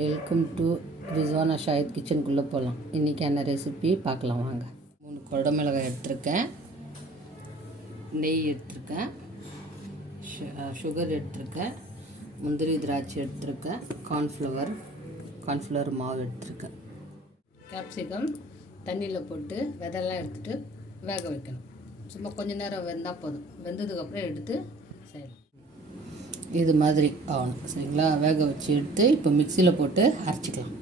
Welcome to Rizwana Shahid கிச்சனுக்குள்ளே போகலாம். இன்றைக்கான recipe பார்க்கலாம் வாங்க. 3 குடமிளகாய் எடுத்திருக்கேன், நெய் எடுத்திருக்கேன், சுகர் எடுத்திருக்கேன், முந்திரி திராட்சை எடுத்திருக்கேன், கார்ன்ஃப்ளவர் மாவு எடுத்திருக்கேன். கேப்சிகம் தண்ணியில் போட்டு விதெல்லாம் எடுத்துகிட்டு வேக வைக்கணும். சும்மா கொஞ்சம் நேரம் வெந்தால் போதும். வெந்ததுக்கப்புறம் எடுத்து செய்யலாம். இது மாதிரி ஆகணும், சரிங்களா? வேக வச்சு எடுத்து இப்போ மிக்சியில் போட்டு அரைச்சிக்கலாம்.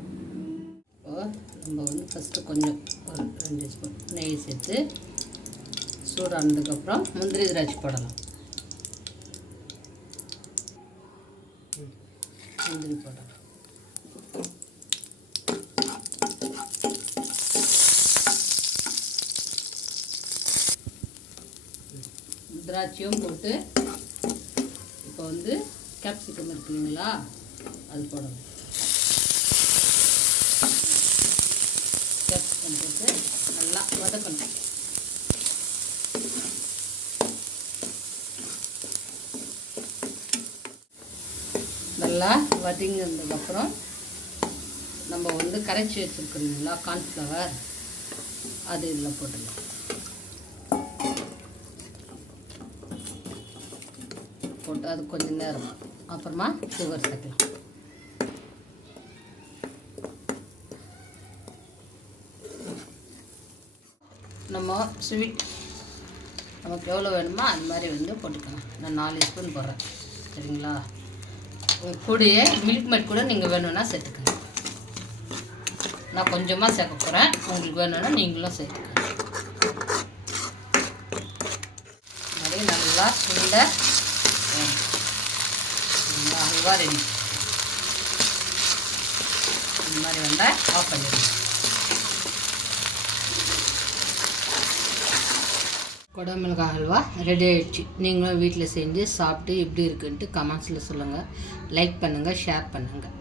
இப்போது நம்ம ஃபஸ்ட்டு கொஞ்சம் ஒரு 2 ஸ்பூன் நெய் சேர்த்து சூடானதுக்கப்புறம் முந்திரி திராட்சை போடலாம். முந்திரி போடலாம். திராட்சையும் போட்டு இப்போ கேப்சிகம் இருக்கு இல்லைங்களா, அது போடணும். கேப்சிகம் போட்டு நல்லா வதக்கணும். நல்லா வதங்கினதுக்கப்புறம் நம்ம கரைச்சி வச்சுருக்கோம் இல்லைங்களா கார்ன்ஃப்ளவர், அது இதில் போட்டுடலாம். போட்டு அது கொஞ்சம் நேரம் அப்புறமா சுகர் சேர்க்கலாம். நம்ம ஸ்வீட் நமக்கு எவ்வளோ வேணுமோ அது மாதிரி போட்டுக்கலாம். நான் 4 ஸ்பூன் போடுறேன், சரிங்களா? கூடயே மில்க் மேட் கூட நீங்கள் வேணும்னா சேர்த்துக்கங்க. நான் கொஞ்சமாக சேர்க்க போகிறேன், உங்களுக்கு வேணும்னா நீங்களும் சேர்த்துக்கங்க. மாதிரி நல்லா சுண்ட அல்வா ரெடி. இந்த மாதிரி வந்தால் ஆஃப் பண்ணிடுங்க. குடமிளகாய் அல்வா ரெடி ஆகிடுச்சு. நீங்களும் வீட்டில் செஞ்சு சாப்பிட்டு எப்படி இருக்குன்ட்டு கமெண்ட்ஸில் சொல்லுங்கள். லைக் பண்ணுங்கள், ஷேர் பண்ணுங்கள்.